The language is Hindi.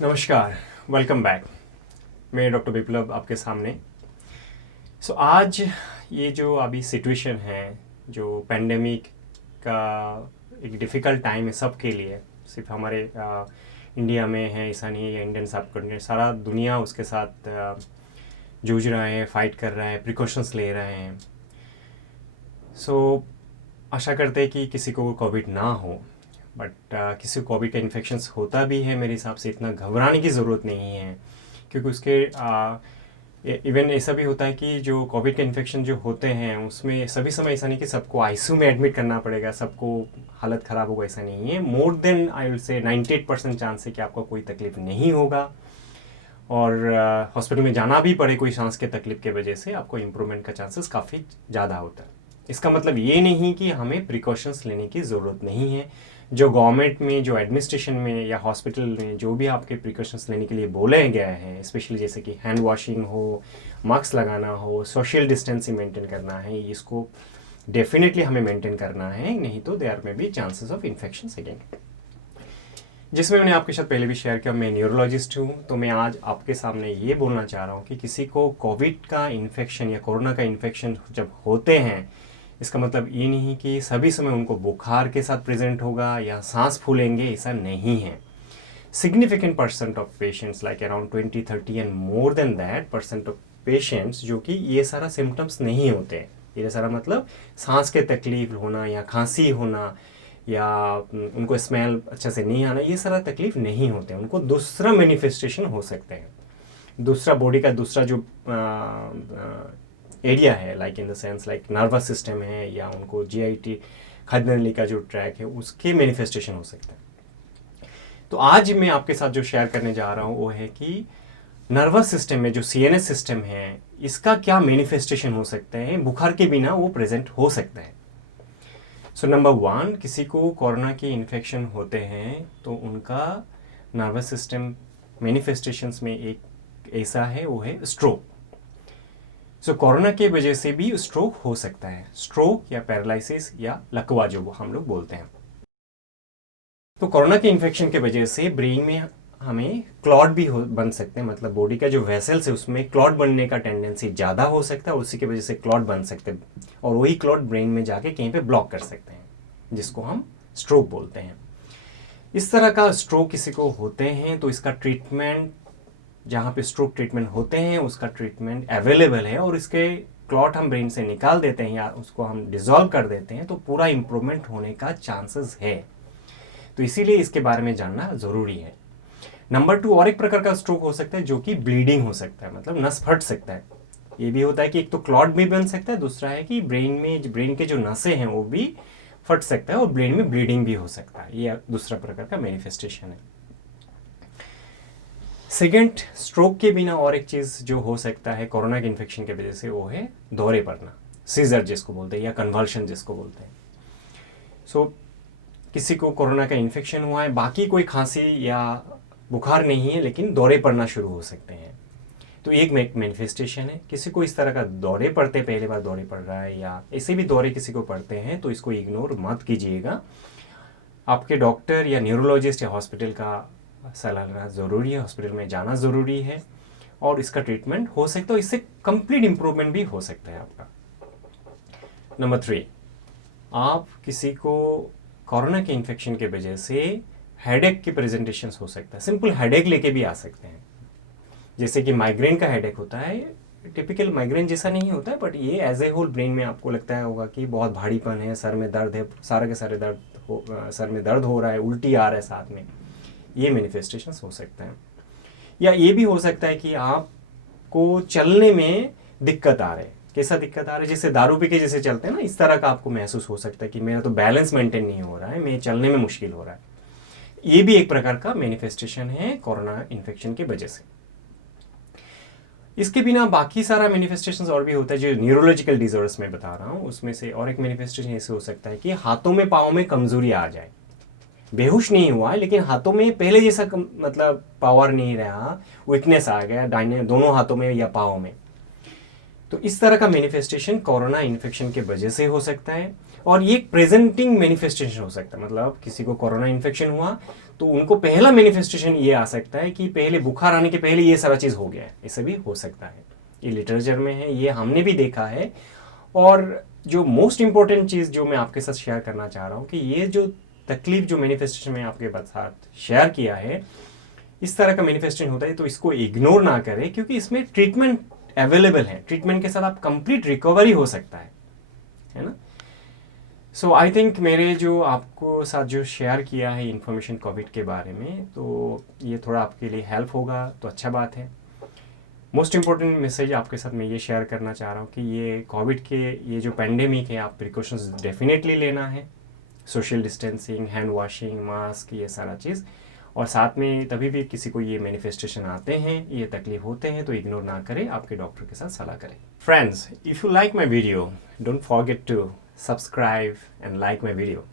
नमस्कार, वेलकम बैक। मैं डॉक्टर विप्लव आपके सामने। आज ये जो अभी सिचुएशन है, जो पेंडेमिक का एक डिफ़िकल्ट टाइम है सबके लिए, सिर्फ हमारे इंडिया में है ऐसा नहीं है, या इंडियन सब कंट्री, सारा दुनिया उसके साथ जूझ रहा है, फाइट कर रहा है, प्रिकॉशंस ले रहे हैं। आशा करते हैं कि किसी को कोविड ना हो, बट किसी को कोविड का इन्फेक्शंस होता भी है, मेरे हिसाब से इतना घबराने की ज़रूरत नहीं है, क्योंकि उसके इवन ऐसा भी होता है कि जो कोविड के इन्फेक्शन जो होते हैं उसमें सभी समय ऐसा नहीं कि सबको आईसीयू में एडमिट करना पड़ेगा, सबको हालत ख़राब होगा, ऐसा नहीं है। More then I will say 98% chance है कि आपको कोई तकलीफ नहीं होगा, और हॉस्पिटल में जाना भी पड़े कोई सांस के तकलीफ के वजह से आपको इम्प्रूवमेंट का चांसेस काफ़ी ज़्यादा होता है। इसका मतलब ये नहीं कि हमें प्रिकॉशंस लेने की ज़रूरत नहीं है। जो गवर्नमेंट में, जो एडमिनिस्ट्रेशन में या हॉस्पिटल में जो भी आपके प्रिकॉशंस लेने के लिए बोले गए हैं, स्पेशली जैसे कि हैंड वॉशिंग हो, मास्क लगाना हो, सोशल डिस्टेंसिंग मेंटेन करना है, इसको डेफिनेटली हमें मेंटेन करना है, नहीं तो देयर में B chances of infection again. जिसमें मैंने आपके साथ पहले भी शेयर किया, मैं न्यूरोलॉजिस्ट हूँ, तो मैं आज आपके सामने ये बोलना चाह रहा हूँ कि किसी को कोविड का इन्फेक्शन या कोरोना का इन्फेक्शन जब होते हैं, इसका मतलब ये नहीं कि सभी समय उनको बुखार के साथ प्रेजेंट होगा या सांस फूलेंगे, ऐसा नहीं है। Significant percent of patients like around 20-30 and more than that percent of patients जो कि ये सारा सिम्टम्स नहीं होते हैं। ये सारा मतलब सांस के तकलीफ होना या खांसी होना या उनको स्मेल अच्छा से नहीं आना, ये सारा तकलीफ नहीं होते हैं। उनको दूसरा मैनिफेस्टेशन हो सकते हैं, दूसरा बॉडी का दूसरा जो एरिया है, like in the sense like nervous system है, या उनको जीआईटी खाद्य नली का जो ट्रैक है उसके मैनिफेस्टेशन हो सकते हैं। तो आज मैं आपके साथ जो शेयर करने जा रहा हूँ वो है कि नर्वस सिस्टम में जो सीएनएस सिस्टम है, इसका क्या मैनिफेस्टेशन हो सकते हैं, बुखार के बिना वो प्रेजेंट हो सकते हैं। नंबर 1, किसी को कोरोना की इन्फेक्शन होते हैं तो उनका नर्वस सिस्टम मैनिफेस्टेशंस में एक ऐसा है, वो है स्ट्रोक। कोरोना के वजह से भी स्ट्रोक हो सकता है, स्ट्रोक या पैरालिसिस या लकवा जो हम लोग बोलते हैं। तो कोरोना के इन्फेक्शन के वजह से ब्रेन में हमें क्लॉट भी बन सकते हैं, मतलब बॉडी का जो वेसल्स है उसमें क्लॉट बनने का टेंडेंसी ज़्यादा हो सकता है, उसी की वजह से क्लॉट बन सकते हैं, और वही क्लॉट ब्रेन में जाके कहीं पे ब्लॉक कर सकते हैं, जिसको हम स्ट्रोक बोलते हैं। इस तरह का स्ट्रोक किसी को होते हैं तो इसका ट्रीटमेंट, जहाँ पे स्ट्रोक ट्रीटमेंट होते हैं उसका ट्रीटमेंट अवेलेबल है, और इसके क्लॉट हम ब्रेन से निकाल देते हैं या उसको हम डिसॉल्व कर देते हैं तो पूरा इम्प्रूवमेंट होने का चांसेस है। तो इसीलिए इसके बारे में जानना ज़रूरी है। नंबर 2, और एक प्रकार का स्ट्रोक हो सकता है जो कि ब्लीडिंग हो सकता है, मतलब नस फट सकता है। ये भी होता है कि एक तो क्लॉट भी बन सकता है, दूसरा है कि ब्रेन के जो नसें हैं वो भी फट सकता है और ब्रेन में ब्लीडिंग भी हो सकता है। ये दूसरा प्रकार का मैनिफेस्टेशन है। सेकेंड, स्ट्रोक के बिना और एक चीज़ जो हो सकता है कोरोना के इन्फेक्शन की वजह से, वो है दौरे पड़ना, सीजर जिसको बोलते हैं, या कन्वल्शन जिसको बोलते हैं। किसी को कोरोना का इन्फेक्शन हुआ है, बाकी कोई खांसी या बुखार नहीं है, लेकिन दौरे पड़ना शुरू हो सकते हैं, तो एक मैनिफेस्टेशन है। किसी को इस तरह का दौरे पड़ते, पहली बार दौरे पड़ रहा है या ऐसे भी दौरे किसी को पड़ते हैं, तो इसको इग्नोर मत कीजिएगा। आपके डॉक्टर या न्यूरोलॉजिस्ट या हॉस्पिटल का सलाह लेना ज़रूरी है, हॉस्पिटल में जाना ज़रूरी है, और इसका ट्रीटमेंट हो सकता है, इससे कंप्लीट इम्प्रूवमेंट भी हो सकता है आपका। नंबर 3, आप किसी को कोरोना के इन्फेक्शन के वजह से हेडेक की प्रेजेंटेशन हो सकता है, सिंपल हेडेक लेके भी आ सकते हैं। जैसे कि माइग्रेन का हेडेक होता है, टिपिकल माइग्रेन जैसा नहीं होता है, बट ये एज ए होल ब्रेन में आपको लगता है होगा कि बहुत भारीपन है, सर में दर्द है, सारे के सारे सर में दर्द हो रहा है, उल्टी आ रहा है साथ में, ये मैनिफेस्टेशंस हो सकते हैं। या ये भी हो सकता है कि आपको चलने में दिक्कत आ रही है। कैसा दिक्कत आ रहा है? जैसे दारू पी के जैसे चलते हैं ना, इस तरह का आपको महसूस हो सकता है कि मेरा तो बैलेंस मेंटेन नहीं हो रहा है, मैं चलने में मुश्किल हो रहा है। ये भी एक प्रकार का मैनिफेस्टेशन है कोरोना इन्फेक्शन की वजह से। इसके बिना बाकी सारा मैनिफेस्टेशंस और भी होता है, जो न्यूरोलॉजिकल डिसऑर्डर्स में बता रहा हूँ उसमें से और एक मैनिफेस्टेशन ऐसे हो सकता है कि हाथों में पाँव में कमजोरी आ जाए। बेहोश नहीं हुआ है, लेकिन हाथों में पहले जैसा मतलब पावर नहीं रहा, वीकनेस आ गया दाहिने दोनों हाथों में या पाँव में। तो इस तरह का मैनिफेस्टेशन कोरोना इन्फेक्शन के वजह से हो सकता है। और ये एक प्रेजेंटिंग मैनिफेस्टेशन हो सकता है, मतलब किसी को कोरोना इन्फेक्शन हुआ तो उनको पहला मैनिफेस्टेशन ये आ सकता है कि पहले बुखार आने के पहले ये सारा चीज़ हो गया है, ऐसे भी हो सकता है। ये लिटरेचर में है, ये हमने भी देखा है। और जो मोस्ट इंपॉर्टेंट चीज़ जो मैं आपके साथ शेयर करना चाह रहा हूँ कि ये जो तकलीफ जो मैनिफेस्टेशन में आपके साथ शेयर किया है, इस तरह का मैनिफेस्टेशन होता है तो इसको इग्नोर ना करें, क्योंकि इसमें ट्रीटमेंट अवेलेबल है। ट्रीटमेंट के साथ आप कंप्लीट रिकवरी हो सकता है ना। सो आई थिंक मेरे जो आपको साथ जो शेयर किया है इन्फॉर्मेशन कोविड के बारे में, तो ये थोड़ा आपके लिए हेल्प होगा तो अच्छा बात है। मोस्ट इम्पॉर्टेंट मैसेज आपके साथ मैं ये शेयर करना चाह रहा हूँ कि ये कोविड के ये जो पेंडेमिक है, आप प्रिकॉशंस डेफिनेटली लेना है, social distancing, hand washing, mask, ये सारा चीज़। और साथ में तभी भी किसी को ये मैनिफेस्टेशन आते हैं, ये तकलीफ होते हैं, तो इग्नोर ना करें, आपके डॉक्टर के साथ सलाह करें। Friends, if you like my video, don't forget to subscribe and like my video.